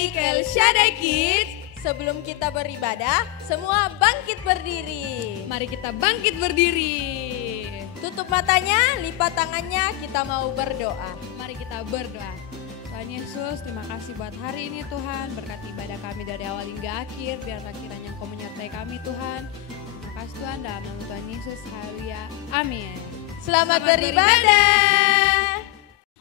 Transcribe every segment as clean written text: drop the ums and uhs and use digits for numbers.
adik-adik El Shaddai Kids, sebelum kita beribadah, semua bangkit berdiri. Mari kita bangkit berdiri. Tutup matanya, lipat tangannya, kita mau berdoa. Mari kita berdoa. Tuhan Yesus, terima kasih buat hari ini Tuhan. Berkati ibadah kami dari awal hingga akhir. Biarlah kiranya Engkau menyertai kami Tuhan. Terima kasih Tuhan, dalam nama Tuhan Yesus. Haleluya. Amin. Selamat beribadah.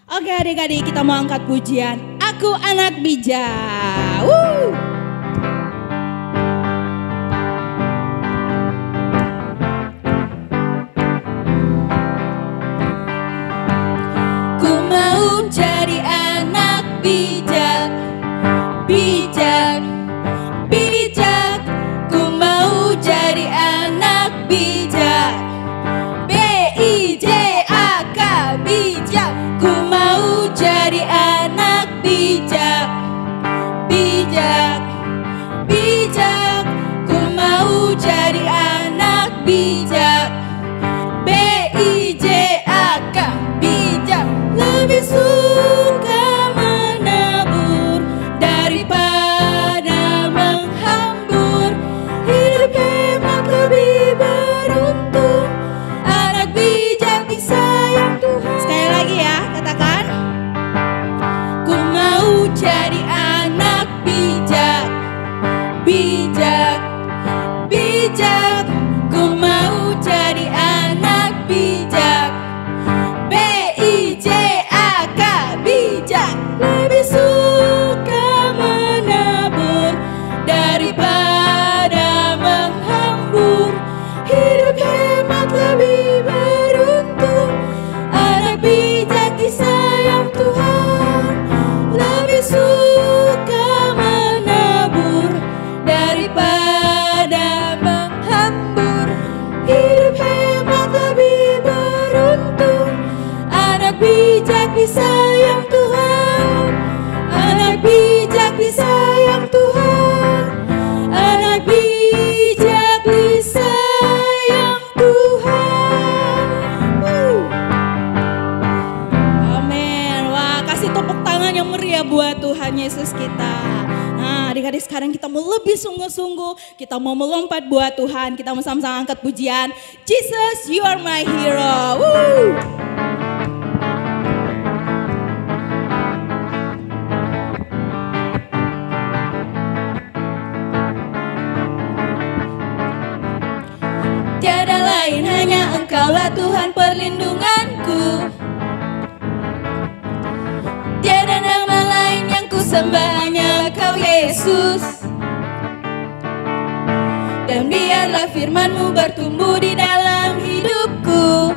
Oke adik-adik, kita mau angkat pujian Aku Anak Bijak. Woo! Ku mau jadi anak bijak, bijak, bijak. Ku mau jadi anak bijak, B-I-J-A-K, bijak. Ku mau jadi anak bijak, bijak, bijak. Ku mau jadi anak bijak, B-I-J-A-K, bijak. Lebih suka menabur daripada menghambur. Hidup hemat lebih beruntung, anak bijak disayang Tuhan. Sekali lagi ya, katakan. Ku mau jadi anak bijak, bijak, bijak. Ku mau jadi anak bijak, B-I-J-A-K, bijak. Lebih suka menabur daripada menghambur. Hidup hemat lebih beruntung, anak bijak disayang Tuhan. Lebih suka menabur daripada menghambur. Hidup hemat lebih beruntung, anak bijak disayang Tuhan. Anak bijak disayang Tuhan. Anak bijak disayang Tuhan. Amin. Wah, kasih tepuk tangan yang meriah buat Tuhan Yesus kita. Nah, adik-adik sekarang kita mau lebih sungguh-sungguh. Kita mau melompat buat Tuhan. Kita mau sama-sama angkat pujian. Jesus, you are my hero. Woo! Tiada lain hanya Engkaulah Tuhan perlindunganku. Tiada nama lain yang ku sembah hanya Kau Yesus. Dan biarlah firman-Mu bertumbuh di dalam hidupku.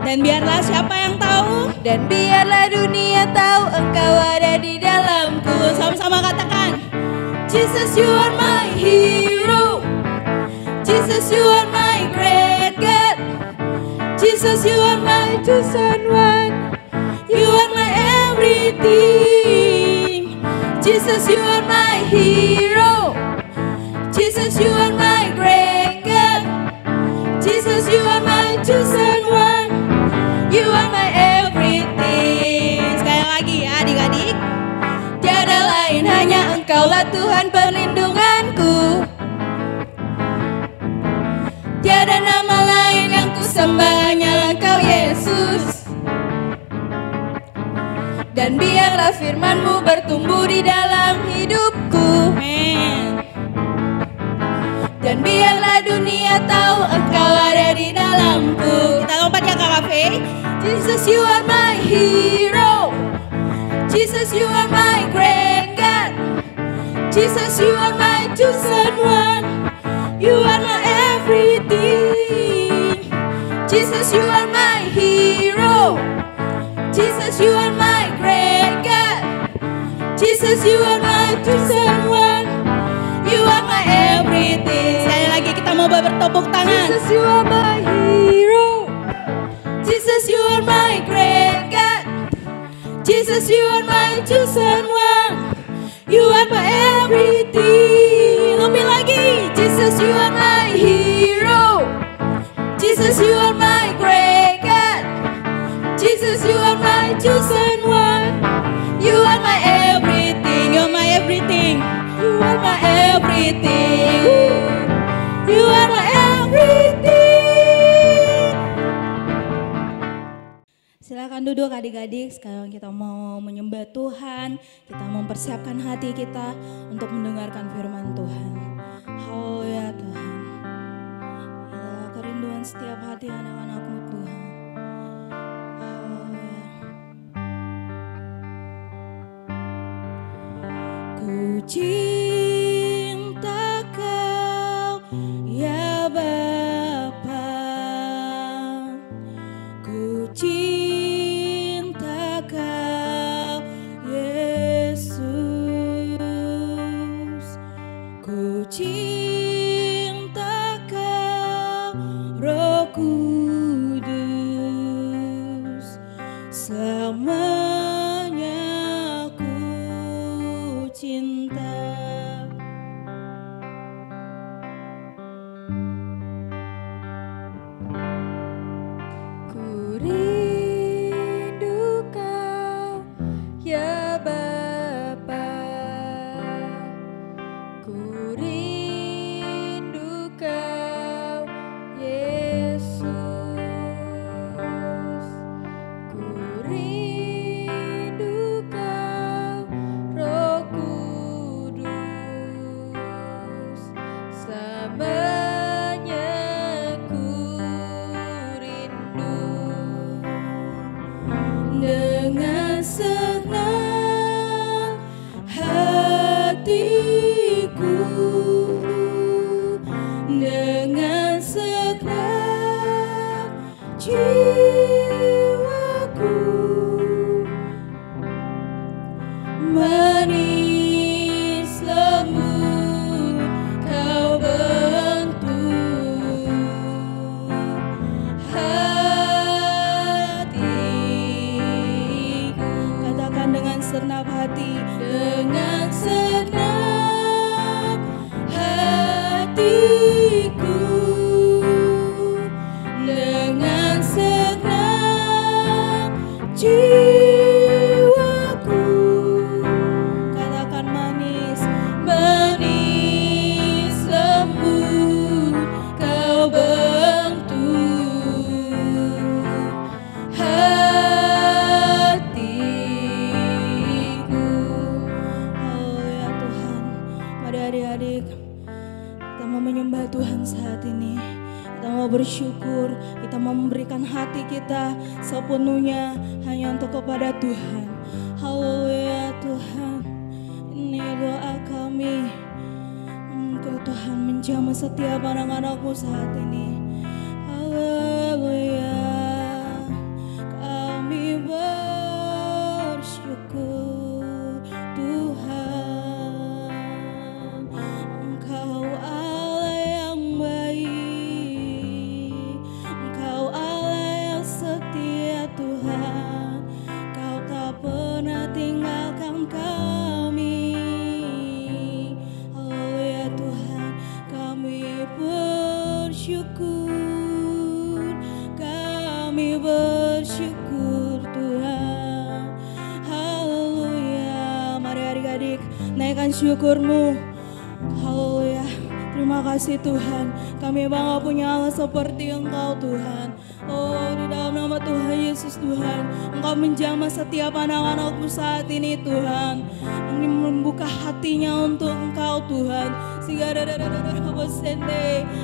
Dan biarlah siapa yang tahu? Dan biarlah dunia tahu Engkau ada di dalamku. Sama-sama katakan. Jesus, you are my hero. Jesus, you are my great God. Jesus, you are my chosen one. You are my everything. Jesus, you are my hero. Jesus, you are my great God. Jesus, you are my chosen one. You are my everything. Sekali lagi ya adik-adik. Tiada lain hanya Engkaulah Tuhan perlindunganku. Tiada nama lain yang ku sembah hanya Engkau Yesus. Dan biarlah firman-Mu bertumbuh di dalam hidupku. Amen. Dan biarlah dunia tahu Engkau ada di dalamku. Kita lompat ya Kak Cafe. Jesus, you are my hero. Jesus, you are my great God. Jesus, you are my chosen one. You are my everything. Jesus, you are my hero. Jesus, you are my great God. Jesus, you are my chosen one. You are my everything. Sekali lagi kita mau bertepuk tangan. Jesus, you are my hero. Jesus, you are my great God. Jesus, you are my chosen one. You are my everything. Lebih lagi. Jesus, you are my hero. Jesus, you are my great God. Jesus, you are my chosen one. You are my everything. You are my everything. adik-adik, sekarang kita mau menyembah Tuhan. Kita mempersiapkan hati kita untuk mendengarkan firman Tuhan. Haleluya Tuhan. Ya, kerinduan setiap hati anak-anak-Mu Tuhan. Haleluya. Ku cinta Kau ya Bapa. Ku cinta Kau Yesus. Ku cinta Kau Roh Kudus. Selamanya ku cinta. Ku rindu Kau ya Bapa. Ku rindu Kau Yesus. Ku rindu Kau Roh Kudus. Selamanya ku rindu. Dengan senang hatiku, dengan segenap jiwaku, manis lembut Kau bentuk hatiku. Katakan dengan segenap hati, dengan segenap hatiku, dengan segenap jiwaku. Katakan manis, manis lembut Kau bentuk hatiku. Oh ya Tuhan, mari adik-adik, kita mau menyembah Tuhan saat ini. Kita mau bersyukur, kita mau memberikan hati kita sepenuhnya hanya untuk kepada Tuhan. Haleluya Tuhan, ini doa kami. Engkau Tuhan menjamah setiap anak-anak-Mu saat ini. Haleluya, kami bersyukur Tuhan. Engkau Allah yang baik, Engkau Allah yang setia Tuhan. Kau tak pernah tinggalkan kami. Haleluya Tuhan, kami bersyukur, kami bersyukur Tuhan. Haleluya, mari adik-adik naikkan syukurmu. Haleluya, terima kasih Tuhan, kami bangga punya Allah seperti Engkau Tuhan. Oh, di dalam nama Tuhan Yesus Tuhan, Engkau menjamah setiap anak-anak-Mu saat ini Tuhan. Ingin membuka hatinya untuk Engkau Tuhan.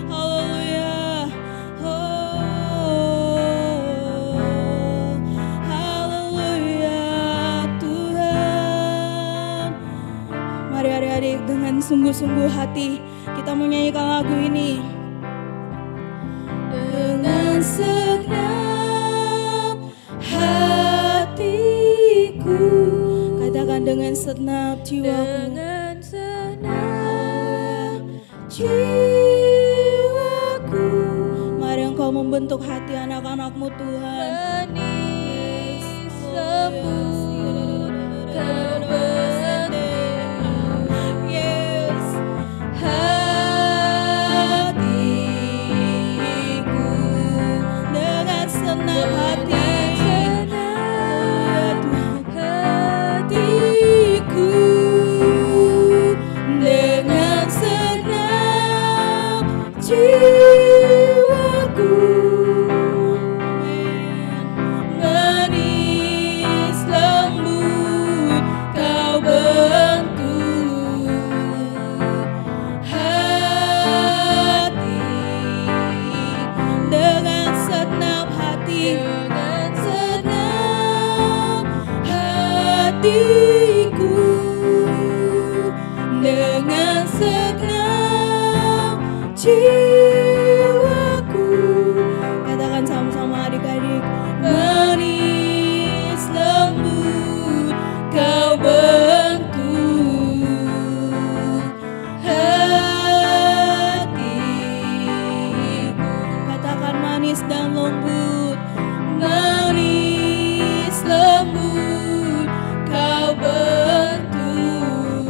Haleluya. Oh, haleluya Tuhan. Mari adik-adik dengan sungguh-sungguh hati kita menyanyikan lagu ini. Dengan segenap hatiku, katakan dengan segenap jiwaku, dengan segenap jiwaku. Mari Engkau membentuk hati anak-anak-Mu Tuhan. Manis lembut Kau bentuk, yes, hatiku. Dengan senang hati, hatiku. Dengan segenap jiwaku, manis jiwaku. Katakan sama-sama adik-adik. Manis lembut kau bentuk hatiku. Katakan manis dan lembut. Manis lembut kau bentuk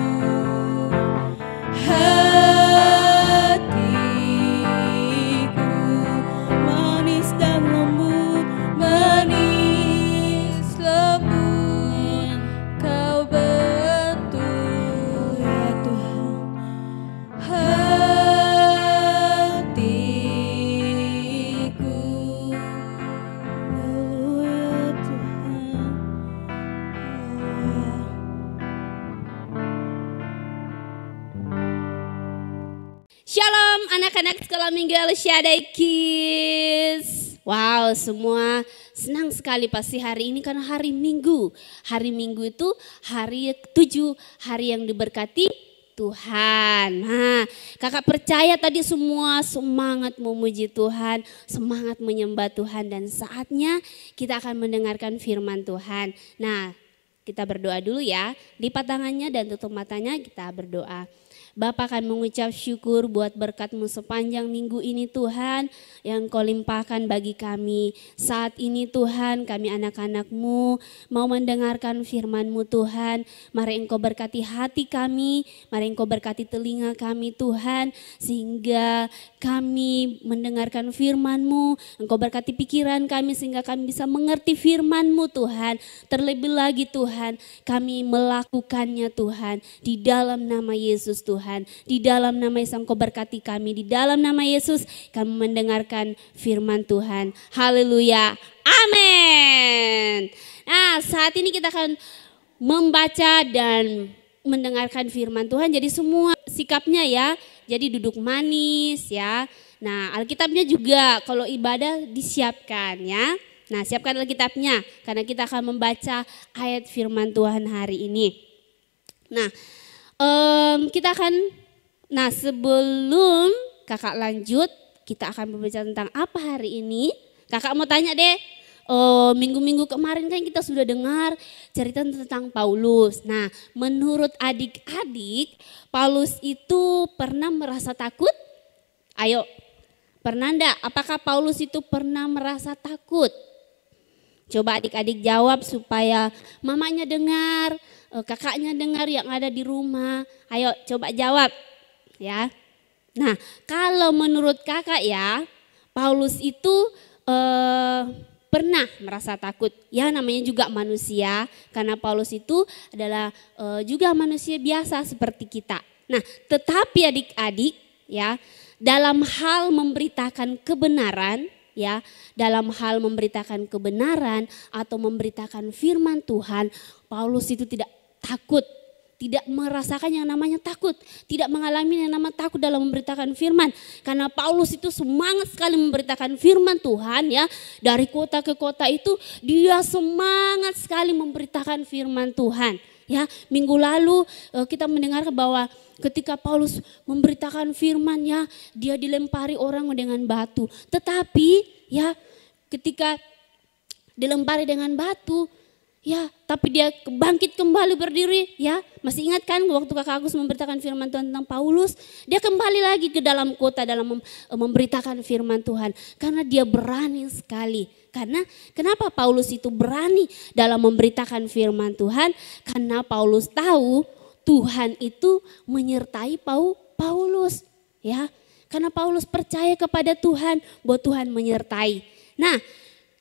hatiku. Manis dan lembut, manis lembut kau bentuk ya Tuhan hatiku. Haleluya Tuhan. Haleluya. Shalom anak-anak sekolah minggu El Shaddai Kids. Wow, semua senang sekali pasti hari ini karena hari Minggu. Hari Minggu itu hari ke-7, hari yang diberkati Tuhan. Nah, kakak percaya tadi semua semangat memuji Tuhan, semangat menyembah Tuhan, dan saatnya kita akan mendengarkan firman Tuhan. Nah, kita berdoa dulu ya. Lipat tangannya dan tutup matanya, kita berdoa. Bapa akan mengucap syukur buat berkat-Mu sepanjang minggu ini Tuhan yang Kau limpahkan bagi kami. Saat ini Tuhan kami anak-anak-Mu mau mendengarkan firman-Mu Tuhan. Mari Engkau berkati hati kami, mari Engkau berkati telinga kami Tuhan. Sehingga kami mendengarkan firman-Mu, Engkau berkati pikiran kami sehingga kami bisa mengerti firman-Mu Tuhan. Terlebih lagi Tuhan kami melakukannya Tuhan di dalam nama Yesus Tuhan. Di dalam nama Yesus Engkau berkati kami. Di dalam nama Yesus kami mendengarkan firman Tuhan. Haleluya. Amin. Nah, saat ini kita akan membaca dan mendengarkan firman Tuhan. Jadi semua sikapnya ya. Jadi duduk manis ya. Nah, Alkitabnya juga kalau ibadah disiapkan ya. Nah, siapkan Alkitabnya karena kita akan membaca ayat firman Tuhan hari ini. Nah, kita akan, sebelum kakak lanjut, kita akan berbicara tentang apa hari ini. Kakak mau tanya deh, minggu-minggu kemarin kan kita sudah dengar cerita tentang Paulus. Nah, menurut adik-adik, Paulus itu pernah merasa takut? Ayo, pernah enggak? Apakah Paulus itu pernah merasa takut? Coba adik-adik jawab supaya mamanya dengar, kakaknya dengar yang ada di rumah. Ayo coba jawab ya. Nah, kalau menurut kakak ya, Paulus itu pernah merasa takut. Ya namanya juga manusia, karena Paulus itu adalah juga manusia biasa seperti kita. Nah, tetapi adik-adik ya, dalam hal memberitakan kebenaran ya, dalam hal memberitakan kebenaran atau memberitakan firman Tuhan, Paulus itu tidak takut, tidak merasakan yang namanya takut, tidak mengalami yang namanya takut dalam memberitakan firman. Karena Paulus itu semangat sekali memberitakan firman Tuhan ya. Dari kota ke kota itu dia semangat sekali memberitakan firman Tuhan. Ya, minggu lalu kita mendengar bahwa ketika Paulus memberitakan firman-Nya, dia dilempari orang dengan batu. Tetapi ya ketika dilempari dengan batu, ya, tapi dia bangkit kembali berdiri ya. Masih ingat kan waktu Kakak Agus memberitakan firman Tuhan tentang Paulus? Dia kembali lagi ke dalam kota dalam memberitakan firman Tuhan. Karena dia berani sekali. Karena kenapa Paulus itu berani dalam memberitakan firman Tuhan? Karena Paulus tahu Tuhan itu menyertai Paulus ya. Karena Paulus percaya kepada Tuhan bahwa Tuhan menyertai. Nah,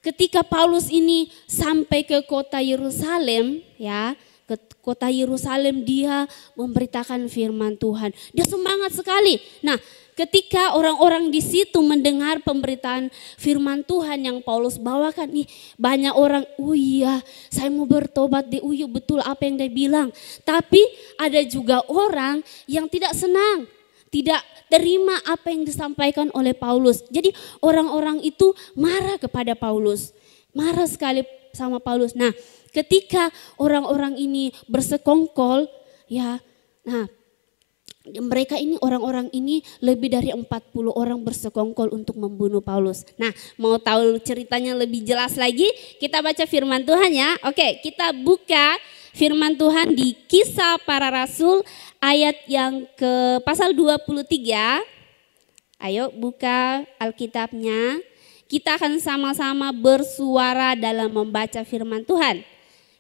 ketika Paulus ini sampai ke kota Yerusalem ya, ke kota Yerusalem dia memberitakan firman Tuhan. Dia semangat sekali. Nah, ketika orang-orang di situ mendengar pemberitaan firman Tuhan yang Paulus bawakan nih, banyak orang, oh iya saya mau bertobat deh, oh iya betul apa yang dia bilang. Tapi ada juga orang yang tidak senang, tidak terima apa yang disampaikan oleh Paulus. Jadi orang-orang itu marah kepada Paulus, marah sekali sama Paulus. Nah, ketika orang-orang ini bersekongkol ya, nah mereka ini, orang-orang ini lebih dari 40 orang bersekongkol untuk membunuh Paulus. Nah, mau tahu ceritanya lebih jelas lagi, kita baca firman Tuhan ya. Oke, kita buka firman Tuhan di Kisah Para Rasul ayat yang ke pasal 23. Ayo buka Alkitabnya. Kita akan sama-sama bersuara dalam membaca firman Tuhan.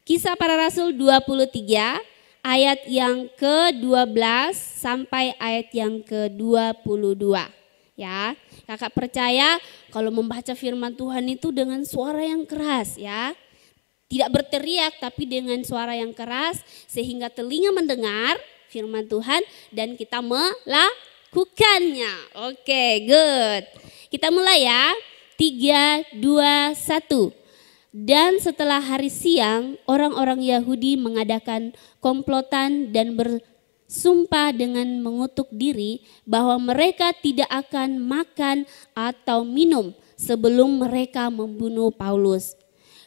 Kisah Para Rasul 23. Ayat yang ke-12 sampai ayat yang ke-22. Ya, kakak percaya kalau membaca firman Tuhan itu dengan suara yang keras ya. Tidak berteriak tapi dengan suara yang keras sehingga telinga mendengar firman Tuhan dan kita melakukannya. Oke, good. Kita mulai ya. 3, 2, 1. Dan setelah hari siang, orang-orang Yahudi mengadakan komplotan dan bersumpah dengan mengutuk diri bahwa mereka tidak akan makan atau minum sebelum mereka membunuh Paulus.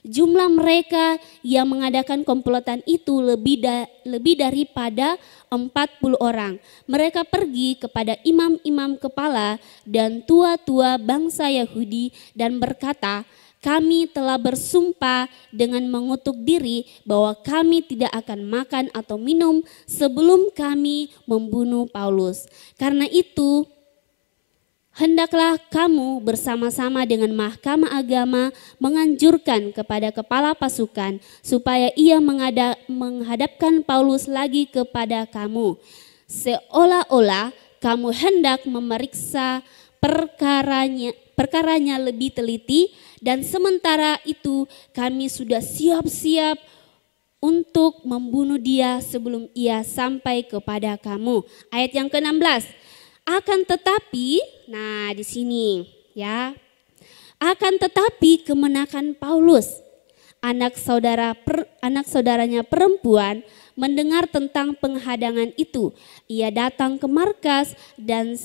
Jumlah mereka yang mengadakan komplotan itu lebih daripada 40 orang. Mereka pergi kepada imam-imam kepala dan tua-tua bangsa Yahudi dan berkata, kami telah bersumpah dengan mengutuk diri bahwa kami tidak akan makan atau minum sebelum kami membunuh Paulus. Karena itu, hendaklah kamu bersama-sama dengan mahkamah agama menganjurkan kepada kepala pasukan supaya ia menghadapkan Paulus lagi kepada kamu. Seolah-olah kamu hendak memeriksa perkaranya lebih teliti dan sementara itu kami sudah siap-siap untuk membunuh dia sebelum ia sampai kepada kamu. Ayat yang ke-16. Akan tetapi, nah di sini ya. Akan tetapi kemenakan Paulus, anak saudaranya perempuan mendengar tentang penghadangan itu. Ia datang ke markas dan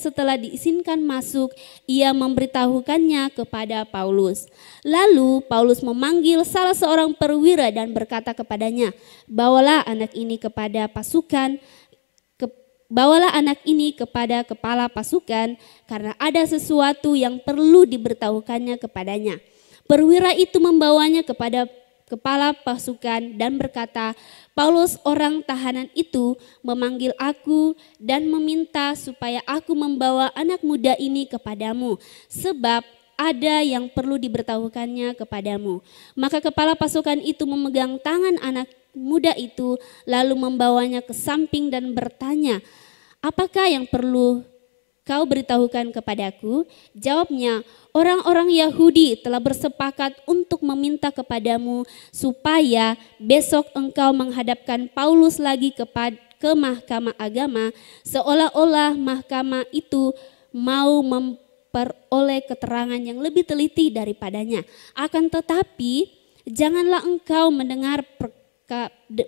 setelah diizinkan masuk, ia memberitahukannya kepada Paulus. Lalu Paulus memanggil salah seorang perwira dan berkata kepadanya, bawalah anak ini kepada kepala pasukan karena ada sesuatu yang perlu diberitahukannya kepadanya. Perwira itu membawanya kepada kepala pasukan dan berkata, Paulus orang tahanan itu memanggil aku dan meminta supaya aku membawa anak muda ini kepadamu sebab ada yang perlu diberitahukannya kepadamu. Maka kepala pasukan itu memegang tangan anak muda itu lalu membawanya ke samping dan bertanya, apakah yang perlu kau beritahukan kepadaku? Jawabnya, orang-orang Yahudi telah bersepakat untuk meminta kepadamu supaya besok engkau menghadapkan Paulus lagi ke mahkamah agama seolah-olah mahkamah itu mau memperoleh keterangan yang lebih teliti daripadanya. Akan tetapi janganlah engkau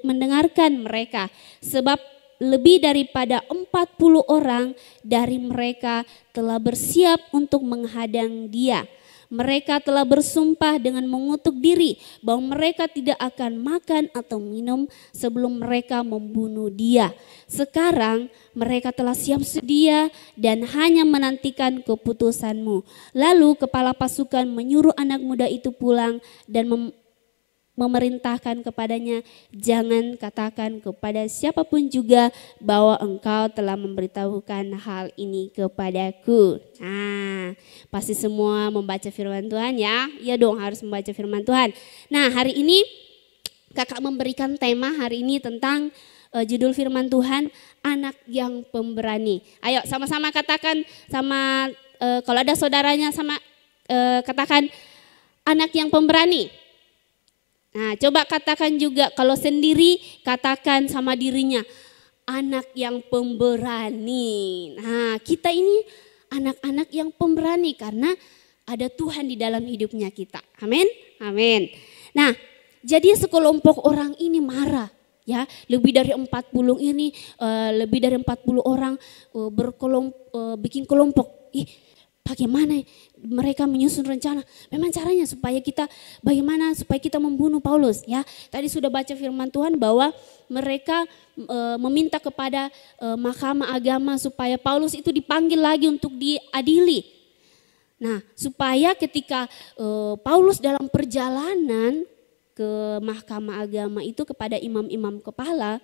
mendengarkan mereka sebab lebih daripada 40 orang dari mereka telah bersiap untuk menghadang dia. Mereka telah bersumpah dengan mengutuk diri bahwa mereka tidak akan makan atau minum sebelum mereka membunuh dia. Sekarang mereka telah siap sedia dan hanya menantikan keputusanmu. Lalu kepala pasukan menyuruh anak muda itu pulang dan memerintahkan kepadanya, jangan katakan kepada siapapun juga bahwa engkau telah memberitahukan hal ini kepadaku. Nah, pasti semua membaca firman Tuhan ya. Ya dong, harus membaca firman Tuhan. Nah, hari ini kakak memberikan tema hari ini tentang judul firman Tuhan, anak yang pemberani. Ayo sama-sama katakan sama kalau ada saudaranya katakan anak yang pemberani. Nah, coba katakan juga kalau sendiri katakan sama dirinya, anak yang pemberani. Nah, kita ini anak-anak yang pemberani karena ada Tuhan di dalam hidupnya kita. Amin. Amin. Nah, jadi sekelompok orang ini marah. Ya, lebih dari 40 orang bikin kelompok. bagaimana mereka menyusun rencana. Memang caranya bagaimana supaya kita membunuh Paulus ya. Tadi sudah baca firman Tuhan bahwa mereka meminta kepada mahkamah agama supaya Paulus itu dipanggil lagi untuk diadili. Nah, supaya ketika Paulus dalam perjalanan ke mahkamah agama itu kepada imam-imam kepala,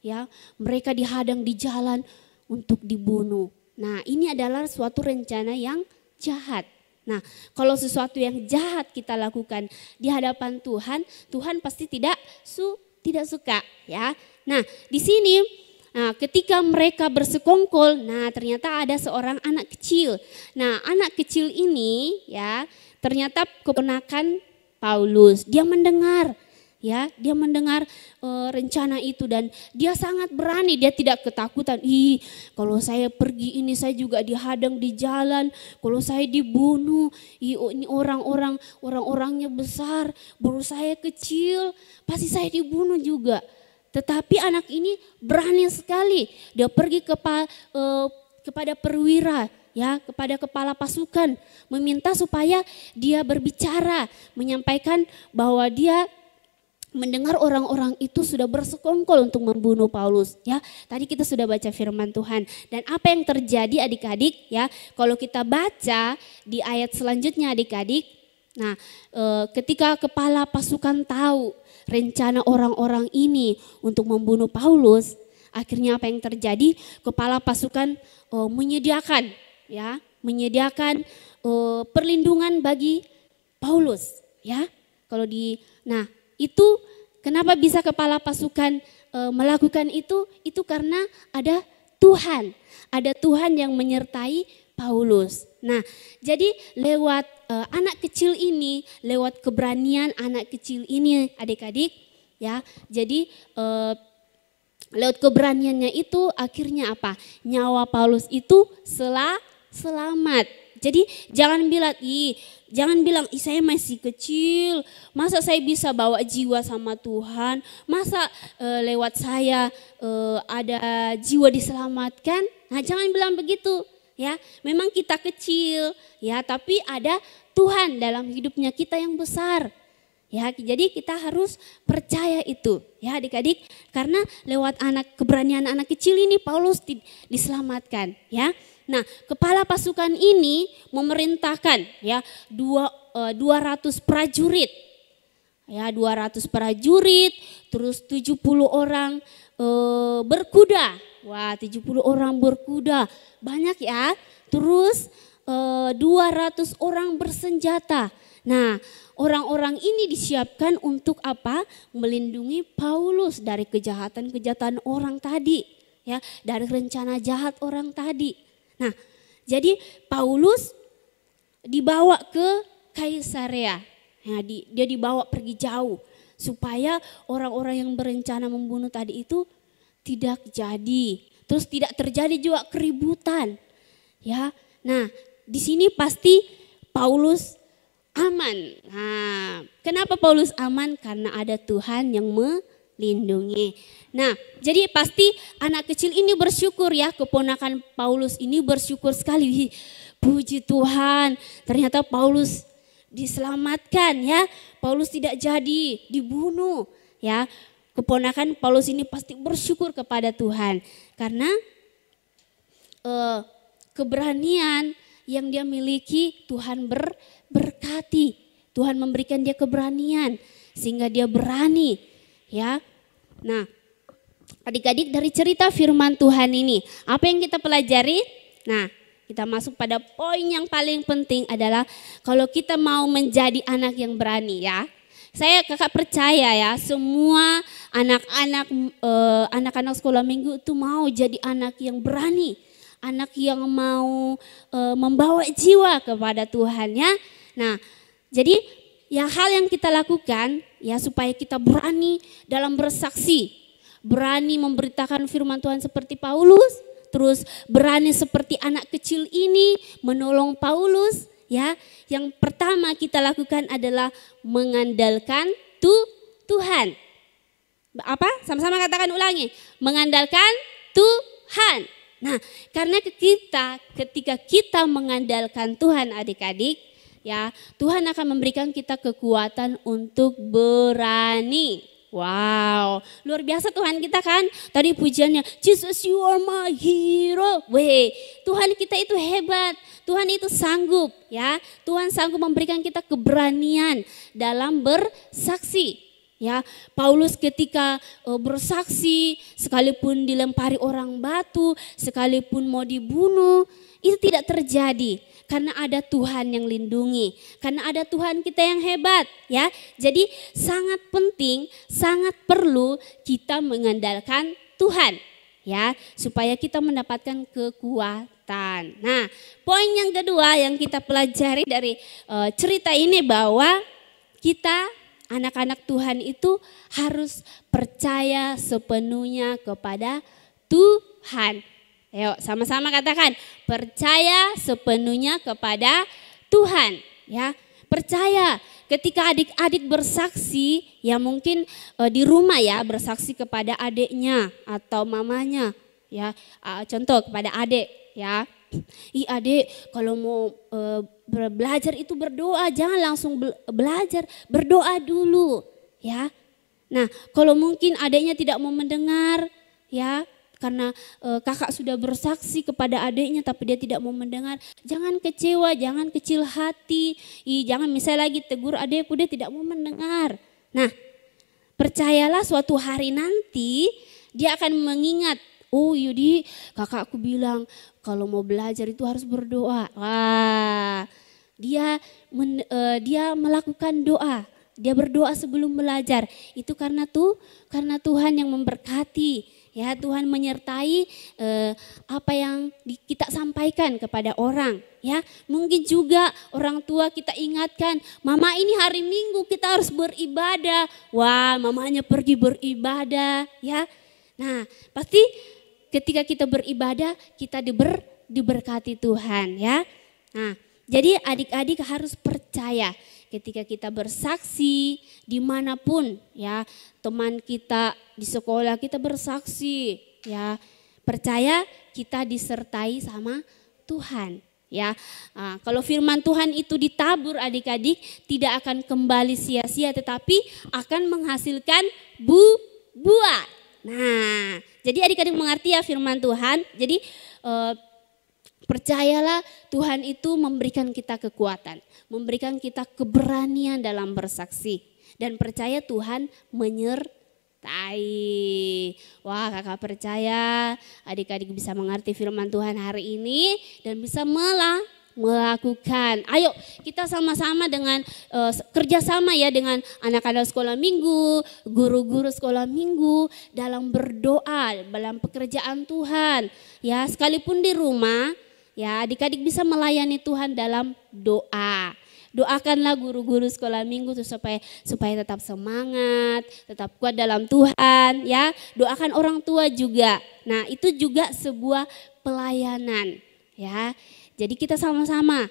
ya, mereka dihadang di jalan untuk dibunuh. Nah, ini adalah suatu rencana yang jahat. Nah, kalau sesuatu yang jahat kita lakukan di hadapan Tuhan, Tuhan pasti tidak suka, ya. Nah, di sini ketika mereka bersekongkol, nah ternyata ada seorang anak kecil. Nah, anak kecil ini ya ternyata keponakan Paulus. Dia mendengar rencana itu dan dia sangat berani, dia tidak ketakutan. Kalau saya pergi ini saya juga dihadang di jalan, kalau saya dibunuh, ini orang-orangnya besar, baru saya kecil, pasti saya dibunuh juga. Tetapi anak ini berani sekali, dia pergi kepada perwira, ya, kepada kepala pasukan, meminta supaya dia berbicara, menyampaikan bahwa dia mendengar orang-orang itu sudah bersekongkol untuk membunuh Paulus, ya. Tadi kita sudah baca firman Tuhan dan apa yang terjadi adik-adik, ya. Kalau kita baca di ayat selanjutnya adik-adik, nah ketika kepala pasukan tahu rencana orang-orang ini untuk membunuh Paulus, akhirnya apa yang terjadi? Kepala pasukan menyediakan perlindungan bagi Paulus, ya. Nah itu kenapa bisa kepala pasukan melakukan itu? Itu karena ada Tuhan yang menyertai Paulus. Nah, jadi lewat anak kecil ini, lewat keberanian anak kecil ini, adik-adik, ya. Jadi lewat keberaniannya itu akhirnya apa? Nyawa Paulus itu selamat. Jadi jangan bilang saya masih kecil, masa saya bisa bawa jiwa sama Tuhan, masa lewat saya ada jiwa diselamatkan. Nah, jangan bilang begitu, ya. Memang kita kecil, ya, tapi ada Tuhan dalam hidupnya kita yang besar. Ya, jadi kita harus percaya itu, ya adik-adik, karena lewat keberanian anak kecil ini Paulus diselamatkan, ya. Nah, kepala pasukan ini memerintahkan, ya, 200 prajurit. Ya, 200 prajurit, terus 70 orang berkuda. Wah, 70 orang berkuda. Banyak ya. Terus 200 orang bersenjata. Nah, orang-orang ini disiapkan untuk apa? Melindungi Paulus dari kejahatan-kejahatan orang tadi, ya, dari rencana jahat orang tadi. Nah, jadi Paulus dibawa ke Kaisarea. Nah, dia dibawa pergi jauh supaya orang-orang yang berencana membunuh tadi itu tidak jadi. Terus tidak terjadi juga keributan. Ya. Nah, di sini pasti Paulus aman. Nah, kenapa Paulus aman? Karena ada Tuhan yang melindungi. Nah, jadi pasti anak kecil ini bersyukur, ya, keponakan Paulus ini bersyukur sekali. Puji Tuhan, ternyata Paulus diselamatkan, ya. Paulus tidak jadi dibunuh, ya. Keponakan Paulus ini pasti bersyukur kepada Tuhan karena keberanian yang dia miliki Tuhan berkati. Tuhan memberikan dia keberanian sehingga dia berani, ya. Nah, adik-adik, dari cerita firman Tuhan ini, apa yang kita pelajari? Nah, kita masuk pada poin yang paling penting adalah kalau kita mau menjadi anak yang berani, ya. Kakak percaya, ya, semua anak-anak sekolah minggu itu mau jadi anak yang berani, anak yang mau membawa jiwa kepada Tuhan, ya. Nah, jadi ya hal yang kita lakukan, ya, supaya kita berani dalam bersaksi, berani memberitakan firman Tuhan seperti Paulus, terus berani seperti anak kecil ini menolong Paulus, ya. Yang pertama kita lakukan adalah mengandalkan Tuhan. Apa? Sama-sama katakan, ulangi. Mengandalkan Tuhan. Nah, karena ketika kita mengandalkan Tuhan adik-adik, ya, Tuhan akan memberikan kita kekuatan untuk berani. Wow, luar biasa Tuhan kita kan. Tadi pujiannya, Jesus you are my hero. Weh, Tuhan kita itu hebat. Tuhan itu sanggup, ya. Tuhan sanggup memberikan kita keberanian dalam bersaksi. Ya, Paulus ketika bersaksi, sekalipun dilempari orang batu, sekalipun mau dibunuh, itu tidak terjadi karena ada Tuhan yang lindungi, karena ada Tuhan kita yang hebat, ya. Jadi sangat penting, sangat perlu kita mengandalkan Tuhan, ya, supaya kita mendapatkan kekuatan. Nah, poin yang kedua yang kita pelajari dari cerita ini bahwa kita anak-anak Tuhan itu harus percaya sepenuhnya kepada Tuhan. Ayo sama-sama katakan, percaya sepenuhnya kepada Tuhan, ya. Percaya ketika adik-adik bersaksi, ya mungkin di rumah ya bersaksi kepada adiknya atau mamanya, ya. Contoh kepada adik, ya. Adik kalau mau belajar itu berdoa, jangan langsung belajar, berdoa dulu, ya. Nah, kalau mungkin adiknya tidak mau mendengar, ya, karena kakak sudah bersaksi kepada adiknya tapi dia tidak mau mendengar, jangan kecewa, jangan kecil hati, jangan misalnya lagi tegur adikku dia tidak mau mendengar. Nah, percayalah suatu hari nanti dia akan mengingat, oh Yudi kakakku bilang kalau mau belajar itu harus berdoa. Wah, dia melakukan doa. Dia berdoa sebelum belajar. Itu karena Tuhan yang memberkati. Ya, Tuhan menyertai apa yang kita sampaikan kepada orang. Ya, mungkin juga orang tua kita ingatkan, mama ini hari Minggu kita harus beribadah. Wah, mamanya pergi beribadah. Ya, nah pasti ketika kita beribadah kita diberkati Tuhan, ya. Nah, jadi adik-adik harus percaya ketika kita bersaksi dimanapun, ya, teman kita di sekolah kita bersaksi, ya, percaya kita disertai sama Tuhan, ya. Nah, kalau firman Tuhan itu ditabur adik-adik tidak akan kembali sia-sia tetapi akan menghasilkan buah. Nah, jadi adik-adik mengerti ya firman Tuhan. Jadi percayalah Tuhan itu memberikan kita kekuatan, memberikan kita keberanian dalam bersaksi. Dan percaya Tuhan menyertai. Wah, kakak percaya adik-adik bisa mengerti firman Tuhan hari ini dan bisa melakukan. Ayo kita sama-sama dengan kerjasama ya dengan anak-anak sekolah minggu, guru-guru sekolah minggu dalam berdoa, dalam pekerjaan Tuhan. Ya, sekalipun di rumah, ya adik-adik bisa melayani Tuhan dalam doa. Doakanlah guru-guru sekolah minggu supaya tetap semangat, tetap kuat dalam Tuhan, ya. Doakan orang tua juga. Nah, itu juga sebuah pelayanan, ya. Jadi kita sama-sama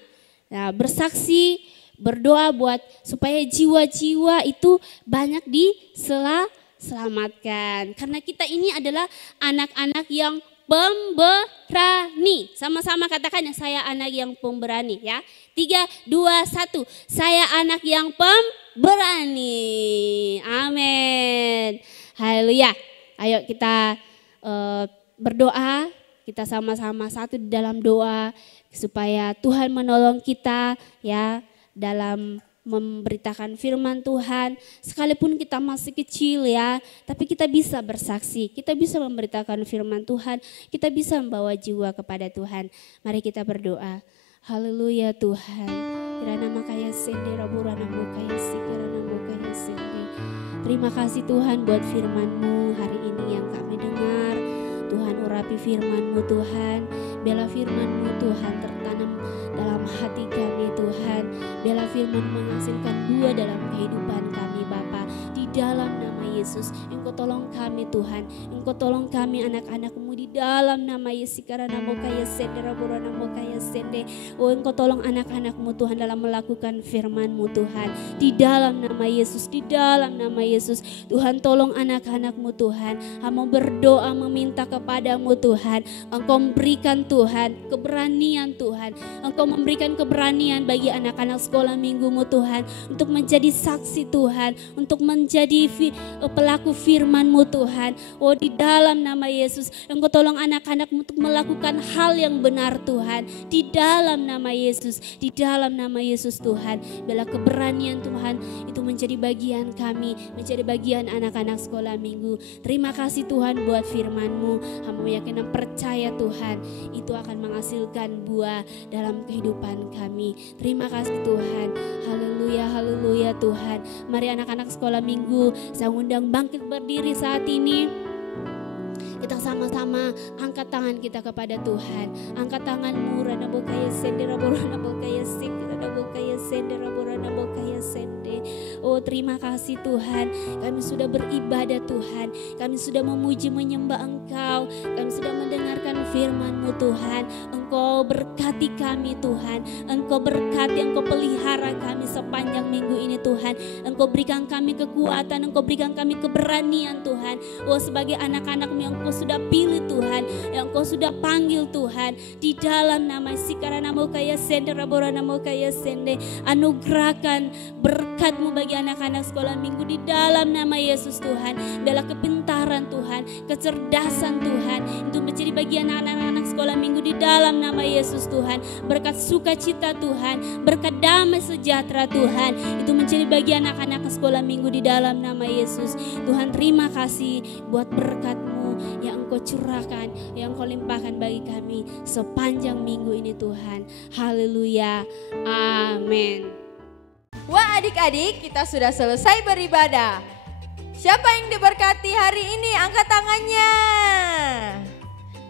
ya, bersaksi, berdoa buat supaya jiwa-jiwa itu banyak diselamatkan. Karena kita ini adalah anak-anak yang pemberani. Sama-sama katakan ya, saya anak yang pemberani, ya. 3, 2, 1. Saya anak yang pemberani. Amin. Haleluya. Ayo kita berdoa. Kita sama-sama satu di dalam doa supaya Tuhan menolong kita ya dalam memberitakan firman Tuhan. Sekalipun kita masih kecil ya, tapi kita bisa bersaksi, kita bisa memberitakan firman Tuhan, kita bisa membawa jiwa kepada Tuhan. Mari kita berdoa. Haleluya Tuhan. Terima kasih Tuhan buat firman-Mu hari ini yang kami dengar. Tuhan urapi firman-Mu Tuhan, biarlah firman-Mu Tuhan tertanam dalam hati kami Tuhan. Biarlah firman menghasilkan buah dalam kehidupan kami Bapa. Di dalam nama Yesus. Yesus. Engkau tolong kami Tuhan, Engkau tolong kami anak-anak-Mu di dalam nama Yesus. Karena namo kaya sende rabora namo kaya sende. Oh Engkau tolong anak-anak-Mu Tuhan dalam melakukan firman-Mu Tuhan. Di dalam nama Yesus, di dalam nama Yesus. Tuhan tolong anak-anak-Mu Tuhan. Hamba berdoa meminta kepadamu Tuhan. Engkau memberikan Tuhan keberanian Tuhan. Engkau memberikan keberanian bagi anak-anak sekolah minggu-Mu Tuhan. Untuk menjadi saksi Tuhan. Untuk menjadi pelaku firman-Mu Tuhan. Oh di dalam nama Yesus. Engkau tolong anak-anak-Mu untuk melakukan hal yang benar Tuhan. Di dalam nama Yesus. Di dalam nama Yesus Tuhan. Bila keberanian Tuhan itu menjadi bagian kami. Menjadi bagian anak-anak sekolah minggu. Terima kasih Tuhan buat firman-Mu. Hamba yakin dan percaya Tuhan. Itu akan menghasilkan buah dalam kehidupan kami. Terima kasih Tuhan. Haleluya, haleluya Tuhan. Mari anak-anak sekolah minggu, saya undang bangkit berdiri saat ini. Kita sama-sama angkat tangan kita kepada Tuhan. Angkat tanganmu, rana bokaya sende, raborana bokaya sende, rana bokaya sende, raborana bokaya sende. Oh terima kasih Tuhan, kami sudah beribadah Tuhan. Kami sudah memuji menyembah Engkau. Kami sudah mendengarkan firman-Mu Tuhan. Engkau berkati kami Tuhan. Engkau berkati, Engkau pelihara kami sepanjang minggu ini Tuhan. Engkau berikan kami kekuatan, Engkau berikan kami keberanian Tuhan. Oh sebagai anak-anak-Mu yang Engkau sudah pilih Tuhan, yang Engkau sudah panggil Tuhan. Di dalam nama Sikarana Mokaya Sende, Raborana Mokaya Sende. Anugerahkan berkat-Mu bagi anak-anak sekolah minggu di dalam nama Yesus Tuhan. Bela kepintaran Tuhan, kecerdasan Tuhan. Itu menjadi bagian anak-anak sekolah minggu di dalam nama Yesus Tuhan. Berkat sukacita Tuhan, berkat damai sejahtera Tuhan. Itu menjadi bagian anak-anak sekolah minggu di dalam nama Yesus. Tuhan terima kasih buat berkat-Mu yang Engkau curahkan, yang Engkau limpahkan bagi kami sepanjang minggu ini Tuhan. Haleluya, amin. Wah adik-adik, kita sudah selesai beribadah. Siapa yang diberkati hari ini? Angkat tangannya.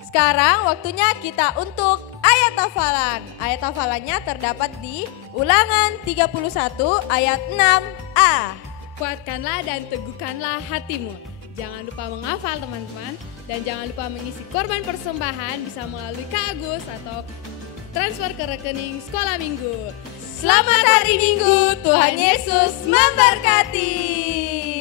Sekarang waktunya kita untuk ayat hafalan. Ayat hafalannya terdapat di Ulangan 31 ayat 6a. Kuatkanlah dan teguhkanlah hatimu. Jangan lupa menghafal teman-teman. Dan jangan lupa mengisi korban persembahan bisa melalui Kak Agus atau transfer ke rekening sekolah minggu. Selamat hari Minggu, Tuhan Yesus memberkati.